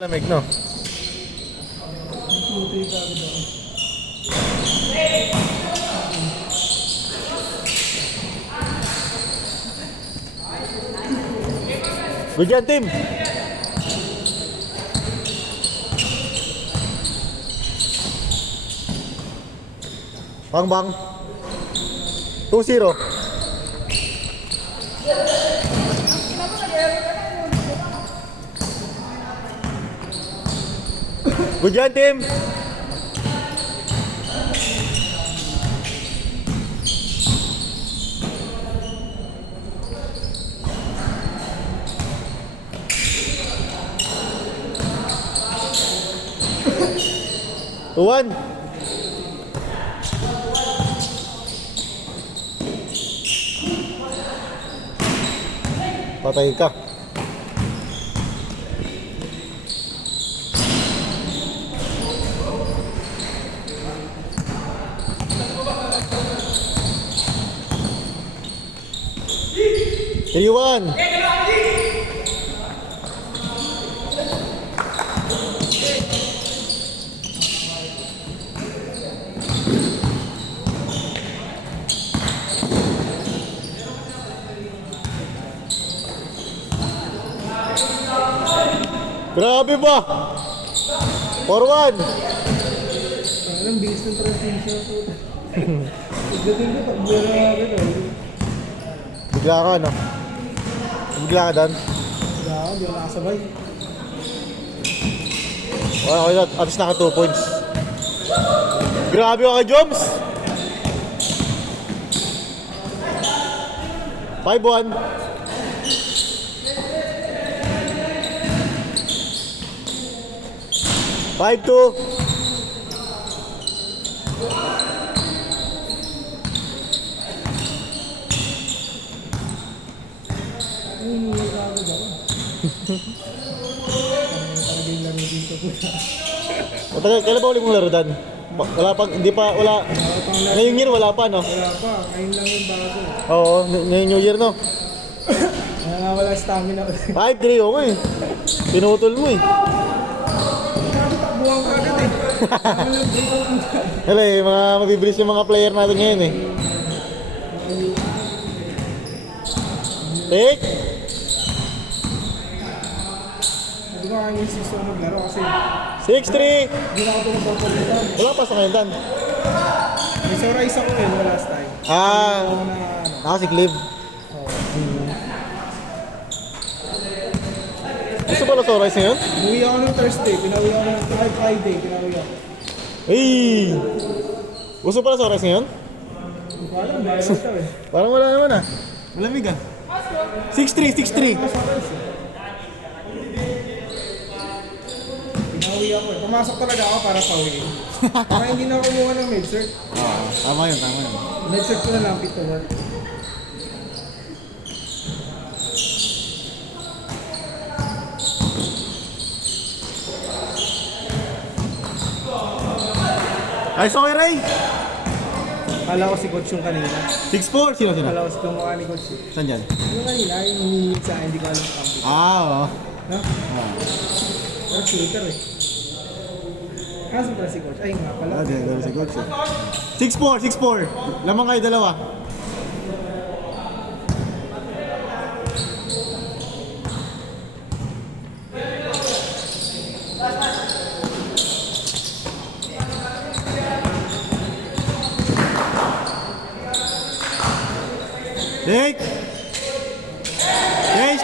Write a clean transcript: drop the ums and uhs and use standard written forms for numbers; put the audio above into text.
Lamig, no? Good yan, team! Bang-bang 2-0. Good yan, team! Tuwan! Patay ka. Iwan. Grabe ba? 4-1. Parang bilis ng transition po. Pagdating ko, pagbira na agad. Bigla ka, no? Bigla ka, Dan? Wala ako, di ako nakasabay. Okay, at least naka 2 points. Grabe ka, Joms! 5-1. Five two. Ay, nakakagod ako. Talaga yung laro dito po. Matagal, kailan ba ulit mong laro, Dan? Wala pa, hindi pa, wala. Ngayong year, wala pa, no? Wala pa, ngayon lang yung bago. Oo, ngayong New Year, no? Wala stamina ulit. 5-3, okay. Pinutol mo, eh. Takbuhan ka agad eh. Hala, eh, mga mabibilis yung mga player natin ngayon, eh. Take. Hindi ko kaya yung season maglaro kasi 6-3. hindi na ako ito magpapalitan. Wala pa sa ngayon, Dan. May surprise ako eh, last time. Ah, Ako na nakasik live. Gusto pala sa Rise ngayon? Umuwi ako ng Thursday, pinawi ako ng Friday, pinawi ako. Hey! Gusto pala sa Rise ngayon? Hindi ko alam, bayan ko ito eh. Parang wala naman, ah. Malamig, ah. 6-3, 6-3. Pinawi ako eh. Pumasok talaga ako para pawiin. Kaya hindi na ako kumuha ng med-cert. Tama yun, tama yun. Med-cert ko na lang, pito work. Ay, sorry, Ray! Kala ko si Coach yung kanina. 6-4, sino? Kala ko si kumukha ni Coach eh. Saan dyan? Yung kanina, yung hihingit sa akin, hindi ko alam kung kampi. Oo. No? Pero shooter eh. Kaso pala si Coach? Ay nga pala. Dalawa si Coach. 6-4, 6-4. Lamang kayo dalawa. Take! Change